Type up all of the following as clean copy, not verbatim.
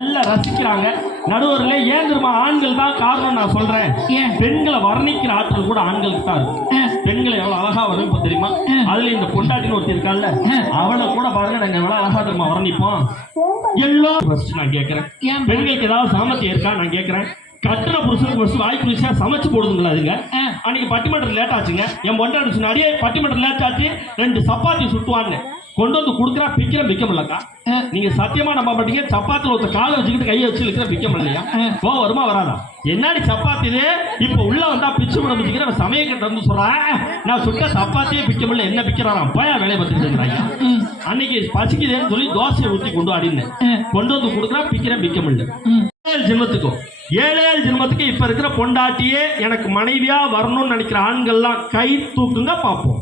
நல்லா ரசிக்கிறாங்க. நடுவரில் ஏன் தெரியுமா ஆண்கள் தான் காரணம் நான் சொல்றேன். ஏன் பெண்களை வர்ணிக்கிற ஆட்கள் கூட ஆண்களுக்கு தான் இருக்கும். பெண்களை எவ்வளவு அழகா வர்ணிப்போம் தெரியுமா? அதுல இந்த பொண்டாட்டின்னு ஒருத்தி இருக்கால, அவளை கூட பாருங்க நாங்க எவ்வளவு அழகா தெரியுமா வர்ணிப்போம். எல்லாம் நான் கேட்கிறேன், பெண்களுக்கு ஏதாவது சாமர்த்தியம் இருக்கா நான் கேட்கிறேன். கட்டுன புருஷனுக்கு ஃபர்ஸ்ட் வாய்ப்பு விஷயா சமைச்சு போடுதுங்களா அதுங்க. அன்னைக்கு பட்டிமன்றம் லேட் ஆச்சுங்க. என் பொண்டாட்டி சொன்னாடியே பட்டிமன்றம் லேட் ஆச்சு, 2 சப்பாத்தி சுட்டுவான்னு கொண்டு வந்து கொடுக்குறா. பிக்க முடியலக்கா. நீங்க சத்தியமா நம்ப மாட்டீங்க, சப்பாத்தில ஒருத்த காலை வச்சுக்கிட்டு கையை வச்சு இருக்கிற பிக்க முடியலையா? வருமா வராதா? என்னடி சப்பாத்தி இப்ப உள்ள வந்தா பிச்சு விட முடிக்கிற சமயக்கிட்ட வந்து சொல்றேன், நான் சுட்ட சப்பாத்தியே பிக்க முடியல, என்ன பிக்கிறாராம் பயா வேலையை பார்த்துட்டு. அன்னைக்கு பசிக்குதேன்னு சொல்லி தோசையை ஊற்றி கொண்டு ஆடின்னு கொண்டு வந்து கொடுக்குறா. பிக்க முடியல. 7 ஜென்மத்துக்கும் 7 ஜென்மத்துக்கு இப்ப இருக்கிற பொண்டாட்டியே எனக்கு மனைவியா வரணும்னு நினைக்கிற ஆண்கள்லாம் கை தூக்குங்க பார்ப்போம்.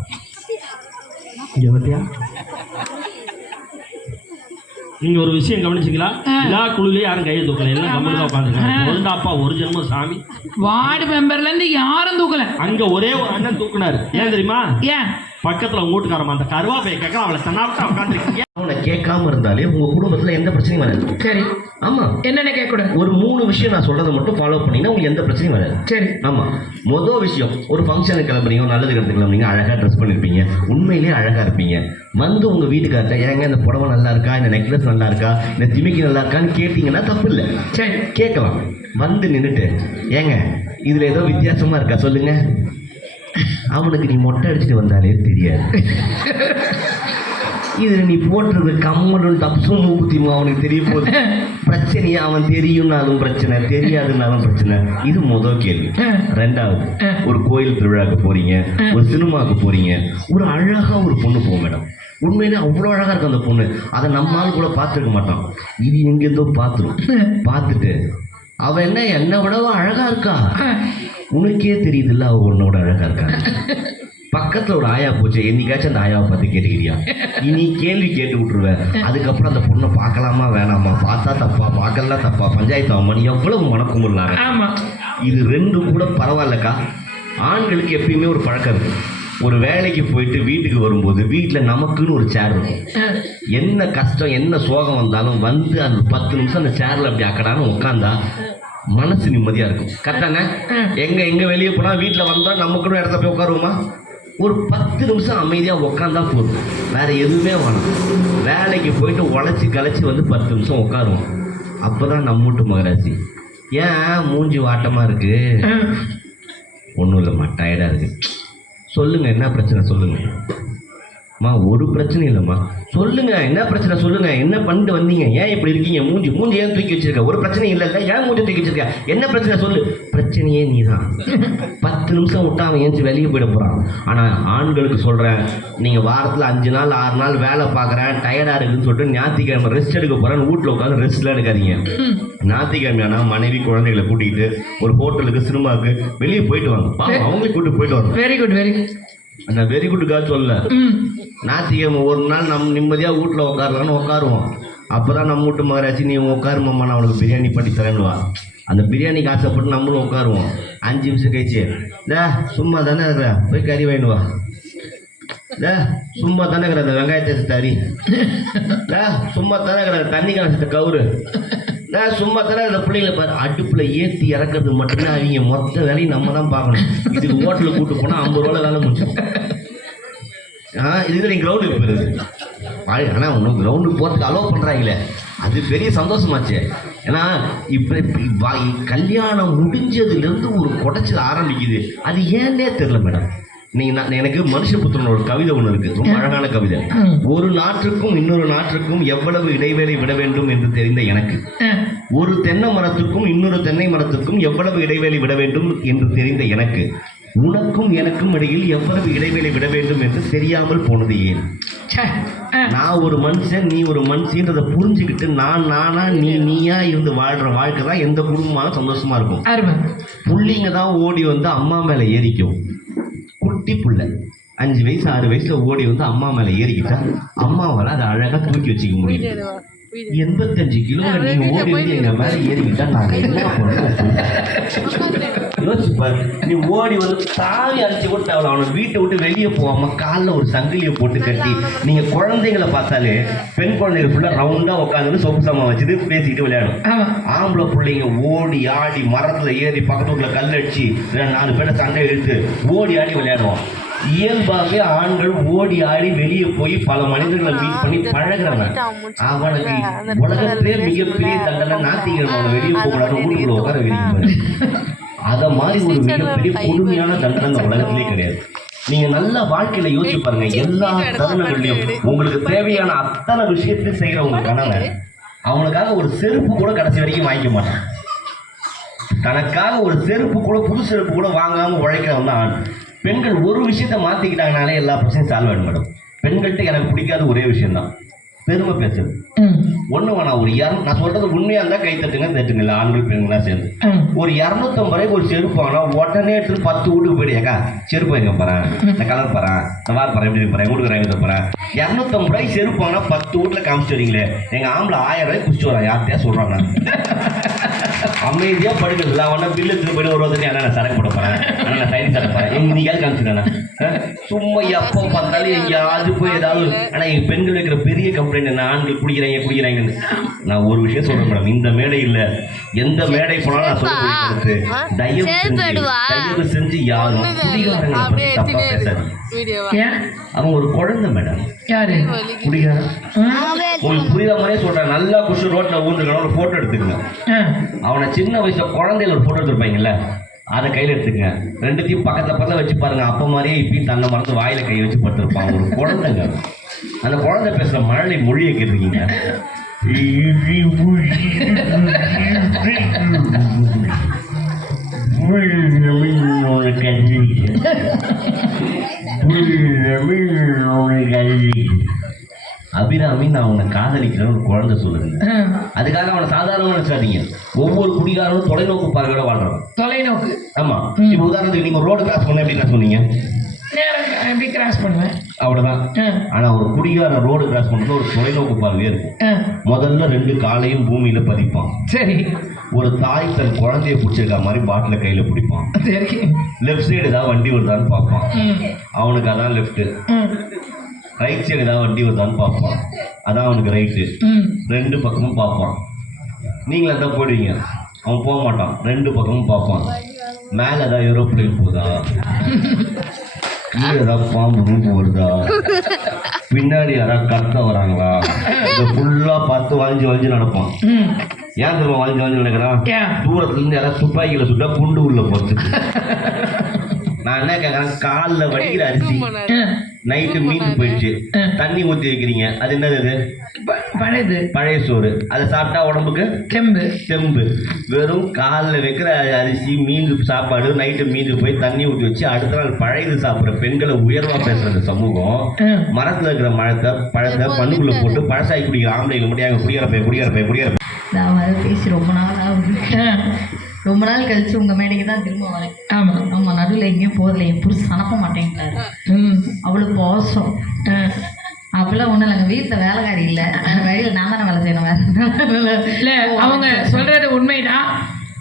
நீங்க ஒரு விஷயம் கவனிச்சீங்களா? எல்லா குழுலயே யாரும் கையை தூக்கல, எல்லாம் கம்முனு தான் உட்காந்துருக்காங்க. ஒரு ஜென்மம் சாமி வார்டு மெம்பர்ல இருந்து யாரும் தூக்கல. அங்க ஒரே ஒரு அண்ணன் தூக்குனாரு. ஏன் தெரியுமா? ஏன் பக்கத்துல உங்க வீட்டுக்காரமா அந்த கருவாப்பையை கேட்க அவளை தன்னாவிட்டா உட்காந்துருக்கீங்க. அவனை கேட்காம இருந்தாலே உங்க குடும்பத்துல எந்த பிரச்சனையும் வராது. சரி, ஆமா. என்னென்ன கேட்க கூடாது? ஒரு 3 விஷயம் நான் சொல்றதை மட்டும் ஃபாலோ பண்ணீங்கன்னா உங்களுக்கு எந்த பிரச்சனையும் வராது. சரி, ஆமா. முதல் விஷயம், ஒரு ஃபங்க்ஷனுக்கு கிளம்புறீங்க, நல்லது கிடத்து கிளம்புறீங்க, அழகா ட்ரெஸ் பண்ணிருப்பீங்க, உண்மையிலேயே அழகா இருப்பீங்க. வந்து உங்க வீட்டுக்கார்ட்ட ஏங்க இந்த புடவை நல்லா இருக்கா, இந்த நெக்லஸ் நல்லா இருக்கா, இந்த திமிக்கி நல்லா இருக்கான்னு கேட்டீங்கன்னா தப்பு இல்லை. சரி, கேட்கலாம். வந்து நின்றுட்டு ஏங்க இதுல ஏதோ வித்தியாசமா இருக்கா சொல்லுங்க. அவனுக்கு நீ மொட்டை அடிச்சுட்டு வந்தாலே தெரியாது. இதுல நீ போட்டுறது கம்மலும் தப்பும் மூக்குத்தியும் அவனுக்கு தெரிய போகுது. பிரச்சனையா அவன் தெரியும்னாலும் பிரச்சனை, தெரியாதுன்னாலும் பிரச்சனை. இது முதல் கேள்வி. 2வது, ஒரு கோயில் திருவிழாக்கு போறீங்க, ஒரு சினிமாவுக்கு போறீங்க, ஒரு அழகா ஒரு பொண்ணு போகும் மேடம். உண்மையிலே அவ்வளோ அழகா இருக்கும் அந்த பொண்ணு. அதை நம்மால் கூட பார்த்துருக்க மாட்டான். இது எங்கேருந்தோ பார்த்துட்டு அவ என்ன விடவா அழகா இருக்கா, உனக்கே தெரியுதுல்ல அவ உன்னோட அழகா இருக்கா. பக்கத்துல ஒரு ஆயா போச்சு, என்னைக்காச்சும் அந்த ஆயாவை பார்த்து கேட்டுக்கிறியா? இனி கேள்வி கேட்டு விட்டுருவேன். அதுக்கப்புறம் அந்த பொண்ணை பார்க்கலாமா வேணாமா, பார்த்தா தப்பா பார்க்கலாம் தப்பா, பஞ்சாயத்து ஆகுமா, நீ எவ்வளவு மனக்குமுறலாங்க. இது 2 கூட பரவாயில்லக்கா. ஆண்களுக்கு எப்பயுமே ஒரு பழக்கம் இருக்கு. ஒரு வேலைக்கு போயிட்டு வீட்டுக்கு வரும்போது வீட்டில் நமக்குன்னு ஒரு சேர் இருக்கும். என்ன கஷ்டம் என்ன சோகம் வந்தாலும் வந்து அந்த 10 நிமிஷம் அந்த சேர்ல அப்படி அக்கடான்னு உட்காந்தா மனசு நிம்மதியா இருக்கும். கரெக்டானே? எங்க வெளியே போனா வீட்டில் வந்தா நமக்குன்னு இடத்த போய் உட்காருவோமா? ஒரு 10 நிமிஷம் அமைதியா உட்காந்தா போதும், வேற எதுவுமே வேணும். வேலைக்கு போயிட்டு உழைச்சி களைச்சி வந்து 10 நிமிஷம் உட்காருவோம். அப்பதான் நம்ம வீட்டு மகராசி ஏன் மூஞ்சி வாட்டமா இருக்கு? ஒன்றும் இல்லைம்மா, டயர்டா இருக்கு. சொல்லுங்க என்ன பிரச்சனை சொல்லுங்க. மா ஒரு பிரச்சனை இல்லைம்மா, சொல்லுங்க என்ன பிரச்சனை சொல்லுங்க. என்ன பண்ணிட்டு வந்தீங்க, ஏன் இப்படி இருக்கீங்க, மூஞ்சி ஏன் தூக்கி வச்சிருக்க? ஒரு பிரச்சனை இல்லை, ஏன் மூஞ்சி தூக்கி வச்சிருக்க, என்ன பிரச்சனை சொல்லு. பிரச்சனையே நீ தான். 10 நிமிஷம் விட்டா அவன் ஏஞ்சி வெளியே போயிட போறான். ஆனா ஆண்களுக்கு சொல்றேன், நீங்க வாரத்துல 5 நாள் 6 நாள் வேலை பார்க்குறேன், டயர்டா இருக்குன்னு சொல்லிட்டு ஞாயிற்றுக்கிழமை ரெஸ்ட் எடுக்க போறேன்னு வீட்டில் உட்காந்து ரெஸ்ட்லாம் எடுக்காதீங்க. ஞாயிற்றுக்கிழமையானா மனைவி குழந்தைகளை கூட்டிகிட்டு ஒரு ஹோட்டலுக்கு சினிமாவுக்கு வெளியே போயிட்டு வாங்க. அவங்களே கூட்டு போயிட்டு வாங்க. Very good very good. நான் வெரி குட்டுக்காக சொல்ல, ஞாயிற்றுக்கிழமை ஒரு நாள் நம்ம நிம்மதியாக வீட்டில் உட்காரலான்னு உட்காருவோம். அப்போ தான் நம்ம வீட்டு மகராட்சி நீ உட்காருமாம்மா நான் அவனுக்கு பிரியாணி பண்ணி தரேன்னுவா. அந்த பிரியாணிக்கு ஆசைப்பட்டு நம்மளும் உட்காருவோம். 5 நிமிஷம் கழிச்சு சும்மா தானே இருக்கிற போய் கறி வாங்கிடுவா, சும்மா தானே இருக்கிற வெங்காயத்தை தறி, சும்மா தானே இருக்கிற தண்ணி கலசத்தை கவுரு, சும்மா தானே அந்த பிள்ளைங்களை பாரு அடுப்புல ஏற்றி இறக்குறது மட்டும்தான் அவங்க மொத்த வேலையும் நம்ம தான் பார்க்கணும். இதுக்கு ஹோட்டலுக்கு கூட்டு போனால் 50 ரூபாய் வேலை முடியும். இதுக்கு நீ கிரவுண்டுக்கு போயிருது. ஆனால் ஒன்றும் கிரவுண்டுக்கு போகிறதுக்கு அலோவ் பண்ணுறாங்களே, அது பெரிய சந்தோஷமாச்சு. ஏன்னா இப்போ கல்யாணம் முடிஞ்சதுலேருந்து ஒரு குடைச்சல் ஆரம்பிக்குது. அது ஏன்னே தெரியல மேடம். எனக்கு மனுஷபுத்திரன் ஒரு கவிதை ஒன்று இருக்கு, ரொம்ப அழகான கவிதை. ஒரு நாட்டுக்கும் இன்னொரு நாட்டுக்கும் எவ்வளவு இடைவேளை விட வேண்டும் என்று தெரிந்த எனக்கு, ஒரு தென்னை மரத்துக்கும் இன்னொரு தென்னை மரத்துக்கும் எவ்வளவு இடைவேளை விட வேண்டும் என்று தெரிந்த எனக்கு, உனக்கும் எனக்கும் இடையில் எவ்வளவு இடைவேளை விட வேண்டும் என்று தெரியாமல் போனது ஏன்? நான் ஒரு மனுஷன் நீ ஒரு மனுஷன்றதை புரிஞ்சுக்கிட்டு நானா நீயா இருந்து வாழ்ற வாழ்க்கை தான் எந்த குடும்பமாலும் சந்தோஷமா இருக்கும். புள்ளிங்க தான் ஓடி வந்து அம்மா மேல ஏறிக்கும். குட்டி புள்ள 5 வயசு 6 வயசுல ஓடி வந்து அம்மா மேல ஏறிக்கிட்டா அம்மாவால அதை அழகா தூக்கி வச்சுக்க முடியும். 85 கிலோ நீங்க ஓடி வந்து எங்க மேல ஏறிக்கிட்டா நாங்க என்ன பண்ணுவோம்? யோசிச்சு பாரு, நீ ஓடி வந்து தாவி அடிச்சு விட்டு அவனை வீட்டை விட்டு வெளியே போகாம காலில் ஒரு சங்கிலியை போட்டு கட்டி, நீங்க குழந்தைங்களை பார்த்தாலே பெண் குழந்தைகள் ஃபுல்லா ரவுண்டா உட்காந்து சொப்பு சாமான் வச்சுட்டு பேசிக்கிட்டு விளையாடும். ஆம்பளை பிள்ளைங்க ஓடி ஆடி மரத்துல ஏறி பக்கத்து வீட்டுல கல் அடிச்சு 4 பேரை சண்டை இழுத்து ஓடி ஆடி விளையாடுவோம். இயல்பாகவே ஆண்கள் ஓடி ஆடி வெளியே போய் பல மனிதர்களை மீட் பண்ணி பழகிறவன். அவனுக்கு உலகத்திலே மிகப்பெரிய தண்டனை ஞாயிற்றுக்கிழமை வெளியே போகக்கூடாது, வீட்டுக்குள்ள உட்கார வைக்கிறாங்க. அத மாதிரி ஒரு மிகப்பெரிய கொடுமையான தண்டனை இந்த உலகத்திலே கிடையாது. நீங்க நல்ல வாழ்க்கையில யோசிச்சு பாருங்க, எல்லா தருணங்களையும் உங்களுக்கு தேவையான அத்தனை விஷயத்தையும் செய்யறவங்க கணவன் அவனுக்காக ஒரு செருப்பு கூட கடைசி வரைக்கும் வாங்கிக்க மாட்டான். தனக்காக ஒரு செருப்பு கூட, புது செருப்பு கூட வாங்காம உழைக்கிறவன் தான் ஆண். பெண்கள் ஒரு விஷயத்த மாத்திக்கிட்டாங்கனாலே எல்லா பிரச்சனையும் சால்வ் ஆகிடும் மேடம். பெண்கள்கிட்ட எனக்கு பிடிக்காத ஒரே விஷயம் தான் பெருமை பேசுறது. ஒண்ணு வேணா ஒரு நான் சொல்றது உண்மையா இருந்தா கை தட்டுங்க, தட்டுங்க ஆண்கள் பெண்களா சேர்ந்து. ஒரு 250 ரூபாய்க்கு ஒரு செருப்பு வாங்கினா உடனே எடுத்து 10 வீட்டுக்கு போயிடுக்கா செருப்பு எங்க போறேன், இந்த கலர் போறேன், இந்த வார போறேன், எப்படி போறேன், வீட்டுக்கு வாங்கி போறேன். 250 ரூபாய்க்கு செருப்பு வாங்கினா 10 வீட்டுல காமிச்சு வரீங்களே. எங்க ஆம்பளை 1000 ரூபாய்க்கு குடிச்சு வரான், யார்த்தையா சொல்றாங்க. அமைதியா படுக்கிறது அவனா பில்லு போயிட்டு ஒரு வருஷத்துக்கு என்ன சரக்கு போட போறேன், நான் சைடு சரக்கு போறேன், எங்கேயாவது காமிச்சுக்கிறேன். சும்மா எப்போ பார்த்தாலும் எங்கேயாவது போய் ஏதாவது. ஆனா எங்க பெண்கள் வைக்கிற பெரிய கம்ப்ளைண்ட் என்ன, ஆண்கள் குடிக்கிறாங்கன்னு. நான் ஒரு விஷயம் சொல்றேன் மேடம், இந்த மேடை இல்ல எந்த மேடை போனாலும் நான் சொல்ல தயவு செஞ்சு யாரும் குடிகாரங்களை பத்தி தப்பா பேசாதீங்க. அவன் ஒரு குழந்தை மேடம். யாரு குடிகாரன்? உங்களுக்கு புரியுத மாதிரியே சொல்றேன். நல்லா குஷு ரோட்ல ஊந்துக்கணும், ஒரு போட்டோ எடுத்துக்கங்க. அவனை சின்ன வயசுல குழந்தைகள் ஒரு போட்டோ எடுத்துருப்பாங்கல்ல, அதை கையில் எடுத்துக்கங்க. ரெண்டுத்தையும் பக்கத்துல வச்சு பாருங்க. அப்ப மாதிரியே இப்பயும் தன்னை மறந்து வாயில கை வச்சு படுத்திருப்பான் ஒரு குழந்தைங்க. அந்த குழந்தை பேசுற மழலை மொழியை கேட்டிருக்கீங்க. அபிராமி நான் அவனை காதலிக்கிறேன்னு ஒரு குழந்தை சொல்லுங்க. அதுக்காக அவனை சாதாரண நினைச்சாதீங்க. ஒவ்வொரு குடிகாரனும் தொலைநோக்கு பார்வையோட வாழ்றான். தொலைநோக்கு. ஆமா. இப்ப உதாரணத்துக்கு நீங்க ரோடு கிராஸ் பண்ண எப்படி சொன்னீங்க, எப்படி கிராஸ் பண்ணுவேன் அவ்வளவுதான். ஆனா ஒரு குடிகார ரோடு கிராஸ் பண்றது ஒரு தொலைநோக்கு பார்வையே இருக்கும். முதல்ல 2 காலையும் பூமியில பதிப்பான். சரி. ஒரு தாய் தன் குழந்தைய பிடிச்சிருக்க மாதிரி பாட்டில கையில பிடிப்பான். சரி. லெஃப்ட் சைடு ஏதாவது வண்டி வருதான்னு பார்ப்பான், அவனுக்கு அதான் லெஃப்ட். ரைட் சைடு ஏதாவது வண்டி வருதான்னு பார்ப்பான், அதான் அவனுக்கு ரைட்டு. 2 பக்கமும் பார்ப்பான். நீங்களும் அதான் போயிடுவீங்க, அவன் போக மாட்டான். 2 பக்கமும் பார்ப்பான். மேலே ஏதாவது ஏரோப்ளைன் போதா, கீழே ஏதாவது பாம்பு போடுதா, பின்னாடி யாராவது கத்த வராங்களா, இதை ஃபுல்லா பார்த்து வளைஞ்சு நடப்பான். ஏன் தெரியுமா வளைஞ்சு நினைக்கிறான்? தூரத்துல இருந்து யாராவது துப்பாக்கியில சுட்டா குண்டு உள்ள போச்சு. நான் என்ன கேட்கறேன், காலில் வடிகிற அரிசி நைட்டு மீந்து போயிடுச்சு, தண்ணி ஊற்றி வைக்கிறீங்க, அது என்னது? பழைய சோறு. அதை சாப்பிட்டா உடம்புக்கு தெம்பு. வெறும் காலில் வைக்கிற அரிசி மீந்து சாப்பாடு நைட்டு மீந்து போய் தண்ணி ஊற்றி வச்சு அடுத்த நாள் பழையது சாப்பிட்ற பெண்களை உயர்வா பேசுற சமூகம், மரத்துல இருக்கிற பழத்தை பண்ணுக்குள்ள போட்டு பழசாய் குடிக்கிற ஆம்பளைங்க முடியாங்க. குடியாரப்பை பேசி ரொம்ப நாள் கழிச்சு உங்க மேடைக்கு தான் திரும்ப வரேன். ஆமா நடுவில் எங்கேயும் போதில்லை. என் புருஷன் அனுப்ப மாட்டேங்கிறாரு. அவ்வளவு மோசம். அப்பெல்லாம் ஒண்ணும் இல்லைங்க, வீட்டுல வேலைக்காரி இல்ல, வழியில் நான் தானே வேலை செய்யணும். வேற இல்ல, அவங்க சொல்றது உண்மைதான்.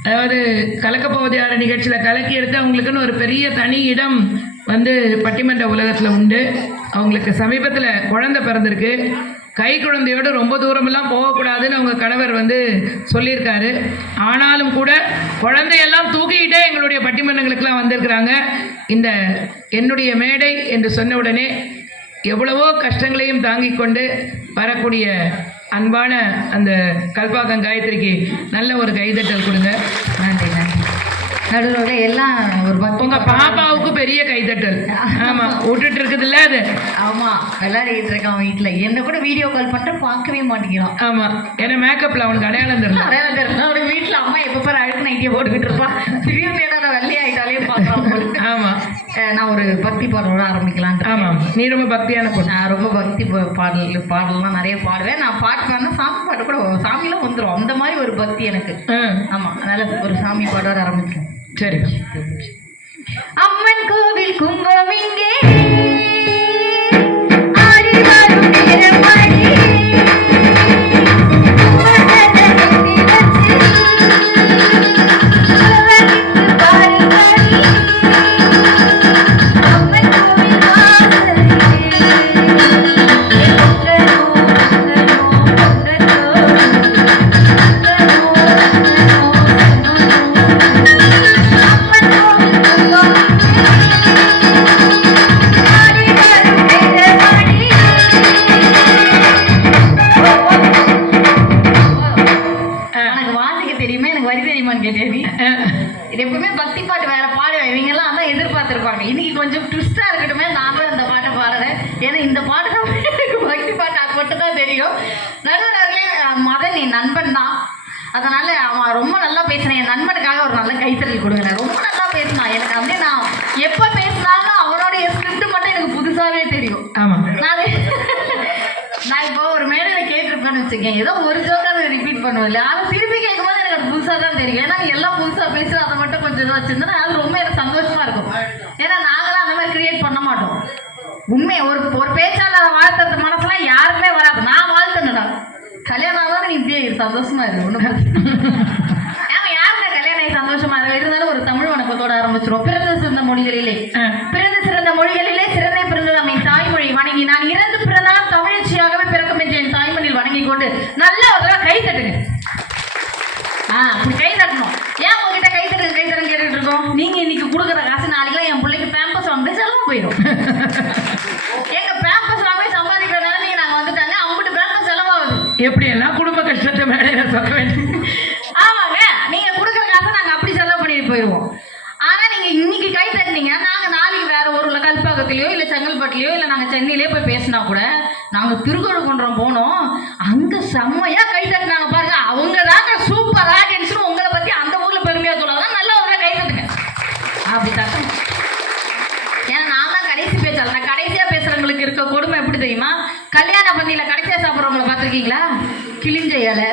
அதாவது கலக்கப்போவது யார நிகழ்ச்சியில கலக்கி எடுத்து அவங்களுக்குன்னு ஒரு பெரிய தனி இடம் பட்டிமன்ற உலகத்துல உண்டு. அவங்களுக்கு சமீபத்துல குழந்தை பிறந்திருக்கு. கை குழந்தையோடு ரொம்ப தூரமெல்லாம் போகக்கூடாதுன்னு அவங்க கணவர் சொல்லியிருக்காரு. ஆனாலும் கூட குழந்தையெல்லாம் தூக்கிக்கிட்டே எங்களுடைய பட்டிமன்றங்களுக்கெல்லாம் வந்திருக்கிறாங்க. இந்த என்னுடைய மேடை என்று சொன்ன உடனே எவ்வளவோ கஷ்டங்களையும் தாங்கிக் கொண்டு வரக்கூடிய அன்பான அந்த கல்பாக்கம் காயத்ரிக்கு நல்ல ஒரு கைதட்டல் கொடுங்க. நன்றி நன்றி. நடுவில் எல்லாம் ஒரு உங்க பாப்பாவுக்கு பெரிய கைதட்டல். ஆமா, விட்டுட்டு இருக்குதுல்ல அது. ஆமா, விளையாடிட்டு இருக்கான் வீட்டுல. என்ன கூட வீடியோ கால் பண்ற பார்க்கவே மாட்டேங்கிறான். ஆமா, ஏன்னா மேக்கப்ல அவனுக்கு அடையாளம் தெரியல. அவனுக்கு வீட்டுல அம்மா எப்ப பாரு அழுக்கு நைட்டியை போட்டுக்கிட்டு இருப்பான். திடீர்னு நான் வெள்ளை ஆயிட்டாலே பாக்குறான். ஆமா, நான் ஒரு பக்தி பாடலோட ஆரம்பிக்கலாம். ஆமா, நீ ரொம்ப பக்தியான பொண்ணு. நான் ரொம்ப பக்தி பாடலாம் நிறைய பாடுவேன். நான் பாட்டு பாடினா சாமி பாட்டு கூட சாமியெல்லாம் வந்துடும். அந்த மாதிரி ஒரு பக்தி எனக்கு. ஆமா, அதனால ஒரு சாமி பாடோட ஆரம்பிக்கிறேன். சரி. அம்மன் கோவில் கும்பம் இங்கே ஆடி வரும் நேரம் கேட்டியா நீ? இது எப்பவுமே பக்தி பாட்டு வேற பாடுவேன், இவங்க எல்லாம் அதான் எதிர்பார்த்திருப்பாங்க. இன்னைக்கு கொஞ்சம் ட்விஸ்டா இருக்கட்டுமே, நான் தான் இந்த பாட்டை பாடுறேன். ஏன்னா இந்த பாட்டு தான் எனக்கு பக்தி பாட்டு அது மட்டும் தான் தெரியும். நடுவர்களே, மதன் என் நண்பன் தான், அதனால அவன் ரொம்ப நல்லா பேசினான். என் நண்பனுக்காக ஒரு நல்ல கைத்தறல் கொடுக்குறேன். ரொம்ப நல்லா பேசினான். எனக்கு வந்து நான் எப்போ பேசினாலும் அவனுடைய ஸ்கிரிப்ட் மட்டும் எனக்கு புதுசாகவே தெரியும். ஆமாம். நான் இப்போ ஒரு மேடையில் கேட்டிருப்பேன்னு வச்சுக்கேன், ஏதோ ஒரு ஜோக்காக ரிப்பீட் பண்ணுவேன் இல்லை, ஆனால் திருப்பி கேட்கும்போது எனக்கு அது புதுசாக தான் தெரியும். ஏன்னா எல்லாம் புதுசாக பேசுகிற அதை மட்டும் கொஞ்சம் இதாக வச்சுருந்தா அது ரொம்ப எனக்கு சந்தோஷமாக இருக்கும். ஏன்னா நாங்களாம் அந்த மாதிரி கிரியேட் பண்ண மாட்டோம். உண்மை ஒரு பேச்சாளரை வாழ்த்துறது மனசுலாம் யாருக்குமே வராது. நான் வாழ்த்துனடா, கல்யாணம் ஆகாத நீ இப்படியே சந்தோஷமா இருக்கு, ஒன்றும் ஏன்னா யாருக்கா கல்யாணம் ஆகி சந்தோஷமா இருக்கு. இருந்தாலும் ஒரு தமிழ் வணக்கத்தோட ஆரம்பிச்சிருவோம். பிறந்த சிறந்த மொழிகளிலே சிறந்த பிறந்தது நம்மை தாய்மொழி வணங்கி நான் இறந்து பிறந்தாலும் தமிழச்சியாகவே பிறக்கும் என்று என் தாய்மொழியில் வணங்கி கொண்டு நல்ல ஒரு கை தட்டுங்க. அப்படி கை தட்டணும். ஏன் உங்ககிட்ட கை தட்டுங்க கேட்டுட்டு இருக்கோம்? நீங்க இன்னைக்கு கொடுக்குற காசு நாளைக்கெல்லாம் என் பிள்ளைக்கு பேம்பஸ் வாங்க செலவு போயிடும். எங்க பேம்பஸ் வாங்கவே சம்பாதிக்கிறதுனால நீங்க நாங்க வந்துட்டாங்க, அவங்ககிட்ட பேம்பஸ் செலவாகுது. எப்படி எல்லாம் குடும்ப கஷ்டத்தை மேடையில சொல்ல வேண்டும். ஆமாங்க, நீங்க கொடுக்குற காசை நாங்க அப்படி செலவு பண்ணிட்டு போயிடுவோம். ஆனா நீங்க இன்னைக்கு கை தட்டினீங்க, நாங்க நாளைக்கு வேற ஒரு கல்பாக்கத்திலயோ இல்ல செங்கல்பட்டுலயோ இல்ல நாங்க சென்னையிலேயே போய் பேசினா கூட, நாங்க திருக்கழுக்குன்றம் போனோம், அங்க செம்மையா கை தட்டினாங்க பாருங்க, அவங்க தாங்க சூப்பர் ஆடியன்ஸ். உங்களை பத்தி அந்த ஊர்ல பெருமையா சொல்லாதான் நல்லா ஒரு கை தட்டுங்க. அப்படி தட்டணும். ஏன்னா நான் தான் கடைசி பேச்சாளர். நான் கடைசியா பேசுறவங்களுக்கு இருக்க கொடுமை எப்படி தெரியுமா? கல்யாண பந்தியில கடைசியா சாப்பிட்றவங்களை பார்த்துருக்கீங்களா? கிழிஞ்ச இலை,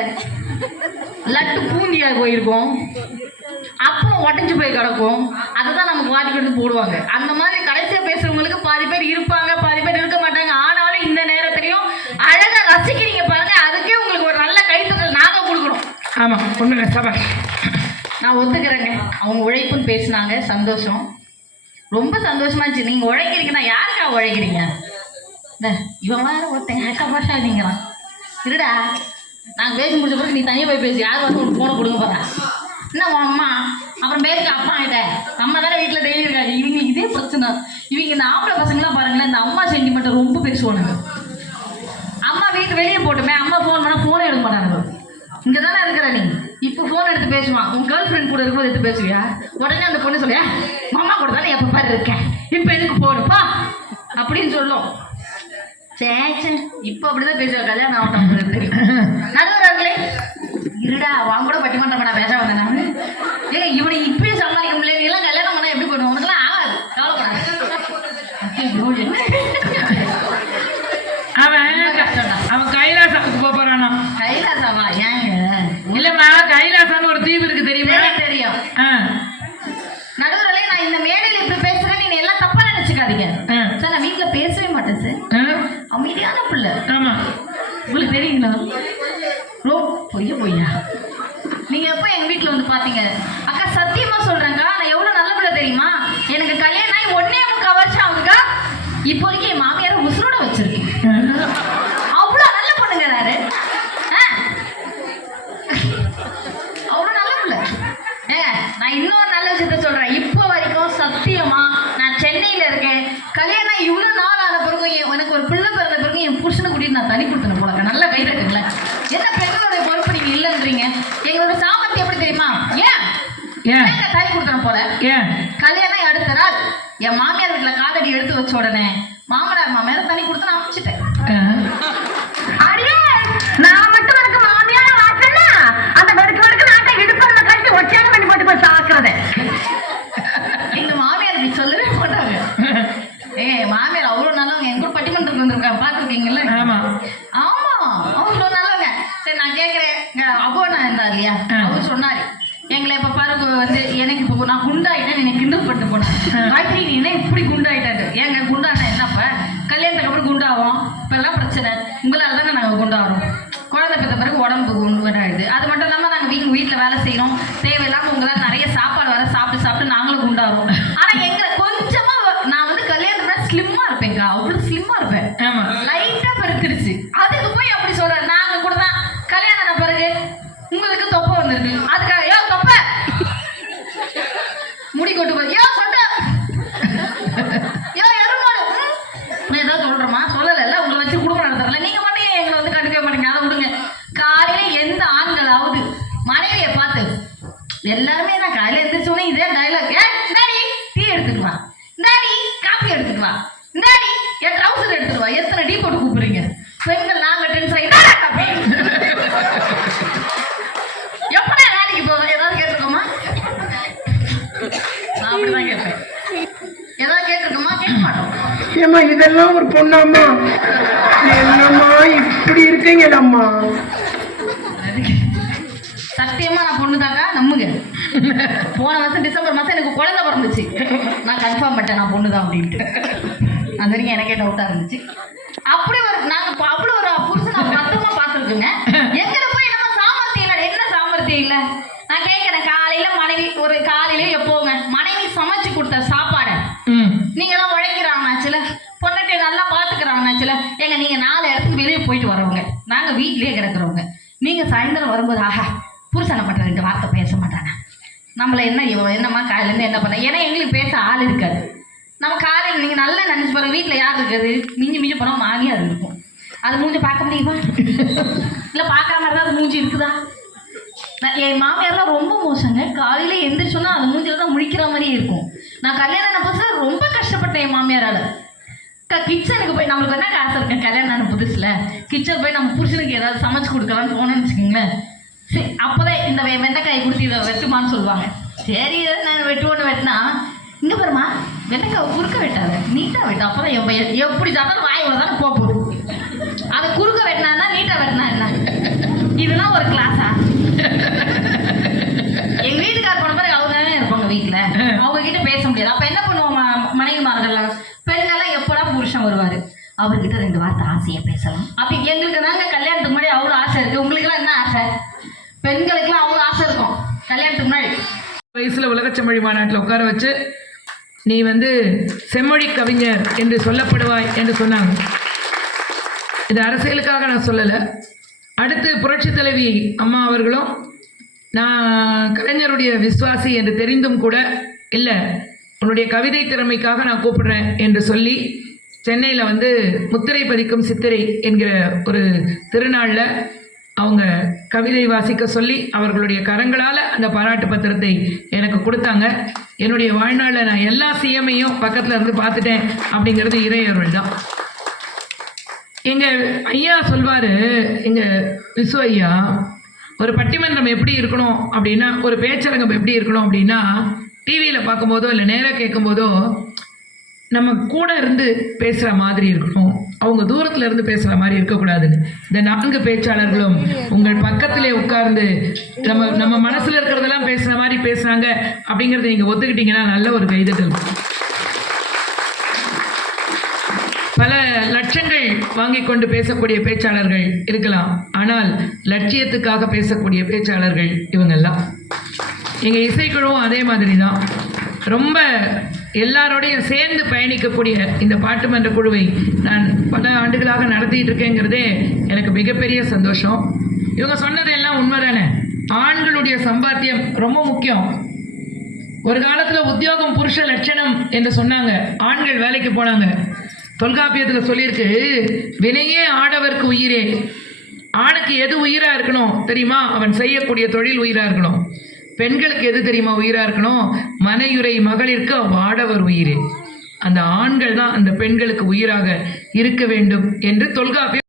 லட்டு பூந்தியா போயிருக்கும், அப்புறம் உடஞ்சி போய் கிடக்கும், அதை தான் நமக்கு வாட்டி எடுத்து போடுவாங்க. அந்த மாதிரி கடைசியா பேசுறவங்களுக்கு பாதி பேர் இருப்பாங்க, பாதி பேர் இருக்க மாட்டாங்க. ஆனாலும் இந்த நேரத்திலையும் அழகா ரசிக்கிறீங்க பாருங்க, அதுக்கே உங்களுக்கு ஒரு நல்ல கைத்தட்டல் நாங்க கொடுக்கணும். ஆமா, ஒண்ணுங்க சபா. நான் ஒத்துக்கிறேங்க, அவங்க உழைப்புன்னு பேசினாங்க, சந்தோஷம், ரொம்ப சந்தோஷமா இருந்துச்சு. நீங்க உழைக்கிறீங்கன்னா யாருக்கா உழைக்கிறீங்க? இவன் வேற ஒருத்தங்க கஷ்டாதீங்களாம். இருடா, நாங்கள் பேசி முடிச்ச பிறகு நீ தனியாக போய் பேசி, யார் வந்து உனக்கு ஃபோனை கொடுக்க போகிறேன்? என்ன உன் அம்மா அப்புறம் பேசுங்க, அப்பா ஆகிட்ட நம்ம தானே வீட்டில் டெய்லி இருக்காங்க. இவங்களுக்கு இதே பிரச்சனை. இவங்க இந்த ஆம்பளை பசங்களாம் பாருங்களேன், இந்த அம்மா சென்டிமெண்ட்டை ரொம்ப பேசுவானுங்க. அம்மா வீட்டு வெளியே போட்டுமே, அம்மா ஃபோன் பண்ணால் ஃபோனே எடுக்க மாட்டாங்க. இங்கே தானே இருக்கிற நீ, இப்போ ஃபோன் எடுத்து பேசுவான். உன் கேர்ள் ஃப்ரெண்ட் கூட இருக்கும்போது எடுத்து பேசுவியா? உடனே அந்த பொண்ணு சொல்லியா, மாமா கூட தானே எப்போ பாரு இருக்கேன், இப்போ எதுக்கு போகணுப்பா அப்படின்னு சொல்லும். சேச்சே, இப்போ அப்படிதான் பேசுவேன். கல்யாணம் ஆகட்டும் தெரியும். நடுவர்களே, இருடா வாங்க கூட பட்டிமன்றம் பண்ண பேச வந்தேன் நான். ஏங்க இவனை இப்பயே சமாளிக்க முடியல, நீ எல்லாம் கல்யாணம் பண்ணா எப்படி பண்ணுவோம்? உனக்குலாம் ஆகாது, கவலைப்படாது. அவன் கைலாசாவுக்கு போறானா? கைலாசாவா? ஏங்க இல்லம்மா, கைலாசான்னு ஒரு தீவு இருக்கு தெரியுமா? தெரியும். நடுவர்களே, நான் இந்த மேடையில் இப்படி பேசுறேன், நீங்க எல்லாம் தப்பா நினைச்சுக்காதீங்க சார். நான் வீட்டுல பேசவே மாட்டேன் சார், அமைதியான பிள்ளை. ஆமா, உங்களுக்கு தெரியுங்களா? பொய்யா நீங்க எப்போ எங்க வீட்டுல வந்து பாத்தீங்க? அக்கா சத்தியமா சொல்றேங்க்கா, நான் எவ்வளவு நல்ல பிள்ளை தெரியுமா? எனக்கு கல்யாணம் ஆகி 1.25 வருஷம் ஆகுதுக்கா. இப்போ வரைக்கும் என் மாமியார உசுரோட வச்சிருக்கேன். அவ்வளவு நல்ல பொண்ணுங்க யாரு, அவ்வளவு நல்ல பிள்ளை. நான் இன்னொரு நல்ல விஷயத்த சொல்றேன். இப்போ வரைக்கும் சத்தியமா நான் சென்னையில இருக்கேன். கல்யாணம் இவ்வளவு நாள் ஆன பிறகும் எனக்கு ஒரு பிள்ளை பிறந்த பிறகு என் புருஷனை கூட்டிட்டு நான் தனி கொடுத்தேன் போலக்க. நல்லா கை தட்டுங்களேன். என்ன பெண்களுடைய பொறுப்பு நீங்க இல்லைன்றீங்க? எங்களோட சாமர்த்தியம் எப்படி தெரியுமா? ஏன் தனி கொடுத்தேன் போல. கல்யாணம் அடுத்த நாள் என் மாமியார் வீட்டுல காலடி எடுத்து வச்ச உடனே மாமனார் மாமியார் தனி கொடுத்து நான் அமைச்சிட்டேன். நான் மட்டும் எனக்கு மாமியார வாசனா அந்த வெடுக்கு நாட்டை இடுப்பறத கட்டி ஒற்றையாக பண்ணி போட்டு போய் சாக்குறத. எங்க மாமியார் இப்படி சொல்லவே மாட்டாங்க. மாமியார் அவ்வளவு நல்லவங்க. எங்க கூட பட்டிமன்றத்துக்கு வந்திருக்காங்க, பாத்துருக்கீங்கல்ல? ஆமா, அவ்வளவு நல்லவங்க. சரி, நான் கேட்கிறேன், அபோனா இருந்தார் இல்லையா, அவர் சொன்னாரு, எங்களை இப்ப பாரு வந்து எனக்கு இப்போ நான் குண்டாயிட்டேன், என்னை கிண்டல் பட்டு போனேன். காய்ச்சி நீ என்ன இப்படி குண்டாயிட்டாரு? ஏங்க குண்டானா என்னப்ப? கல்யாணத்துக்கு அப்புறம் குண்டாகும், இப்ப எல்லாம் பிரச்சனை உங்களால தானே நாங்க குண்டாகிறோம். குழந்தை பெற்ற பிறகு உடம்பு குண்டாயிடுது. அது மட்டும் இல்லாம நாங்க வீட்டுல வேலை செய்யறோம், தேவையில்லாம உங்களால் நிறைய சாப்பாடு வர சாப்பிட்டு நாங்களும் குண்டாகிறோம். ஆனா எங்களை கொஞ்சமா நான் வந்து கல்யாணத்துக்கு ஸ்லிம்மா இருப்பேங்க, அவ்வளவு ஸ்லிம்மா இருப்பேன். லைட்டா பெருத்துருச்சு. அதுக்கு போய் அப்படி சொல்றேன். நாங்க கூட தான் கல்யாணம் ஆன பிறகு உங்களுக்கு தொப்பை வந்துருக்கு, அதுக்காக ஏ தொப்பை முடி கொட்டு போய் ஏன் சொட்ட ஏன் எருமாடு ஏதாவது சொல்றோமா? சொல்லல, உங்களை வச்சு குடும்பம் நடத்துறல. நீங்க மட்டும் எங்களை வந்து கண்டுக்க மாட்டீங்க, அதை விடுங்க. காலையில எந்த ஆண்களாவது மனைவியை பார்த்து எல்லாருமே நான் காலையில எழுந்திரிச்சோன்னே இதே டைலாக். இந்தாடி டீ எடுத்துட்டு வா, இந்தாடி காஃபி எடுத்துட்டு வா, இந்தாடி என் ட்ரௌசர் எடுத்துட்டு வா. எத்தனை டீ போட்டு கூப்பிடுறீங்க பெண்கள்? நாங்க டென்ஷன் ஆகி இந்தாடா காஃபி. எப்படா வேலைக்கு போவேன்? ஏதாவது கேட்டிருக்கோமா? நான் அப்படிதான் கேட்பேன். ஏதாவது கேட்டிருக்கோமா? கேட்க மாட்டோம். ஏம்மா இதெல்லாம் ஒரு பொண்ணாம்மா? என்னம்மா இப்படி இருக்கீங்களம்மா? சத்தியமா நான் பொண்ணுதாக்கா, நம்புங்க. போன வருஷம் டிசம்பர் மாசம் எனக்கு குழந்தை பிறந்துச்சு. நான் கன்ஃபார்ம் பண்ணிட்டேன் நான் பொண்ணுதான் அப்படின்ட்டு. அது வரைக்கும் எனக்கே டவுட்டா இருந்துச்சு. அப்படி ஒரு நாங்க அப்படி ஒரு புருஷன் மொத்தமா பார்த்துருக்குங்க. எங்களை போய் நம்ம சாமர்த்தியம் இல்லை. என்ன சாமர்த்தியம் இல்லை? நான் கேட்கிறேன், காலையில மனைவி ஒரு காலையில எப்போங்க மனைவி சமைச்சு கொடுத்த சாப்பாடை நீங்க எல்லாம் உழைக்கிறாங்கனாச்சுல, பொண்ணட்டை நல்லா பாத்துக்கிறாங்கனாச்சுல. ஏங்க நீங்க 4 இடத்துக்கு வெளியே போயிட்டு வரவங்க, நாங்க வீட்லயே கிடக்குறவங்க. நீங்க சாயந்தரம் வரும்போது ஆஹா புருஷனை பண்ற 2 வார்த்தை பேச மாட்டாங்க. நம்மள என்னம்மா காலையிலேருந்து என்ன பண்ண? ஏன்னா எங்களுக்கு பேச ஆள் இருக்காது. நம்ம காலையில் நீங்கள் நல்லா நினச்சி போகிற வீட்டில் யார் இருக்காது? மிஞ்சி போனால் மாமியார் இருக்கும். அது மூஞ்சி பார்க்க முடியுமா? இல்லை பார்க்குற மாதிரி தான் அது மூஞ்சி இருக்குதா? என் மாமியார்லாம் ரொம்ப மோசங்க. காலையில் எந்திரிச்சோன்னா அது மூஞ்சில் தான் முழிக்கிற மாதிரியே இருக்கும். நான் கல்யாணம் ஆன புதுசில் ரொம்ப கஷ்டப்பட்டேன் என் மாமியாரால். கிச்சனுக்கு போய் நம்மளுக்கு என்ன காசு இருக்கேன் கல்யாணம் ஆன புதுசில் கிச்சன் போய் நம்ம புருஷனுக்கு ஏதாவது சமைச்சு கொடுக்கலான்னு போனோன்னு வச்சுக்கோங்களேன். சரி அப்போதான் இந்த வெண்டைக்காய் கொடுத்து இதை வெட்டுமான்னு சொல்லுவாங்க. சரி நான் வெட்டுனா இங்கே பாருமா வெண்டைக்காவை குறுக்க வெட்டாத, நீட்டாக வெட்டும். அப்போ தான் என் பையன் எப்படி சாப்பிட்டாலும் வாய் தானே போகுது. அதை குறுக்க வெட்டினா நீட்டாக வெட்டினா என்ன? இதெல்லாம் ஒரு கிளாஸா? எங்கள் வீட்டுக்கார போன பிறகு அவங்க தானே இருப்பாங்க வீட்டில், அவங்க கிட்ட பேச முடியாது. அப்போ என்ன பண்ணுவோம் மனைவிமார்கள்லாம்? பெண்கள்லாம் எப்படா புருஷன் வருவார் அவர்கிட்ட 2 வார்த்தை ஆசையாக பேசலாம். அப்படி எங்களுக்கு தாங்க கல்யாணத்துக்கு முன்னாடி அவ்வளோ ஆசை இருக்குது. உங்களுக்குலாம் என்ன ஆசை? பெண்களுக்குலாம் அவ்வளோ ஆசை இருக்கும் கல்யாணத்துக்கு முன்னாடி. வயசுல உலகச்செம்மொழி மாநாட்டில் உட்கார வச்சு நீ செம்மொழி கவிஞர் என்று சொல்லப்படுவாய் என்று சொன்னாங்க. இது அரசியலுக்காக நான் சொல்லலை. அடுத்து புரட்சி தலைவி அம்மா அவர்களும் நான் கலைஞருடைய விசுவாசி என்று தெரிந்தும் கூட இல்லை உன்னுடைய கவிதை திறமைக்காக நான் கூப்பிடுறேன் என்று சொல்லி சென்னையில் முத்திரை பதிக்கும் சித்திரை என்கிற ஒரு திருநாளில் அவங்க கவிதை வாசிக்க சொல்லி அவர்களுடைய கரங்களால் அந்த பாராட்டு பத்திரத்தை எனக்கு கொடுத்தாங்க. என்னுடைய வாழ்நாளில் நான் எல்லா சிஎம்ஐயும் பக்கத்தில் இருந்து பார்த்துட்டேன் அப்படிங்கிறது இறையருள் தான். எங்கள் ஐயா சொல்வார், எங்கள் விசு ஐயா, ஒரு பட்டிமன்றம் எப்படி இருக்கணும் அப்படின்னா, ஒரு பேச்சரங்கம் எப்படி இருக்கணும் அப்படின்னா, டிவியில் பார்க்கும்போதோ இல்லை நேராக கேட்கும்போதோ நம்ம கூட இருந்து பேசுகிற மாதிரி இருக்கணும், அவங்க தூரத்தில் இருந்து பேசுகிற மாதிரி இருக்கக்கூடாதுன்னு இந்த 4 பேச்சாளர்களும் உங்கள் பக்கத்திலே உட்கார்ந்து நம்ம மனசில் இருக்கிறதெல்லாம் பேசுகிற மாதிரி பேசுனாங்க அப்படிங்கிறத நீங்கள் ஒத்துக்கிட்டீங்கன்னா நல்ல ஒரு கைதட்டல். பல லட்சங்கள் வாங்கி கொண்டு பேசக்கூடிய பேச்சாளர்கள் இருக்கலாம், ஆனால் லட்சியத்துக்காக பேசக்கூடிய பேச்சாளர்கள் இவங்கெல்லாம். எங்கள் இசைக்குழுவும் அதே மாதிரி தான். ரொம்ப எல்லாரோடையும் சேர்ந்து பயணிக்கக்கூடிய இந்த பாட்டுமன்ற குழுவை நான் பல ஆண்டுகளாக நடத்திட்டு இருக்கேங்கிறதே எனக்கு மிகப்பெரிய சந்தோஷம். இவங்க சொன்னதெல்லாம் உண்மைதானே. ஆண்களுடைய சம்பாத்தியம் ரொம்ப முக்கியம். ஒரு காலத்தில் உத்தியோகம் புருஷ லட்சணம் என்று சொன்னாங்க. ஆண்கள் வேலைக்கு போனாங்க. தொல்காப்பியத்தில் சொல்லியிருக்கு, வினையே ஆடவர்க்கு உயிரே. ஆணுக்கு எது உயிராக இருக்கணும் தெரியுமா? அவன் செய்யக்கூடிய தொழில் உயிராக இருக்கணும். பெண்களுக்கு எது தெரியுமா உயிராக இருக்கணும்? மனையுறை மகளிருக்கு ஆடவர் உயிரே. அந்த ஆண்கள் தான் அந்த பெண்களுக்கு உயிராக இருக்க வேண்டும் என்று தொல்காப்பியம்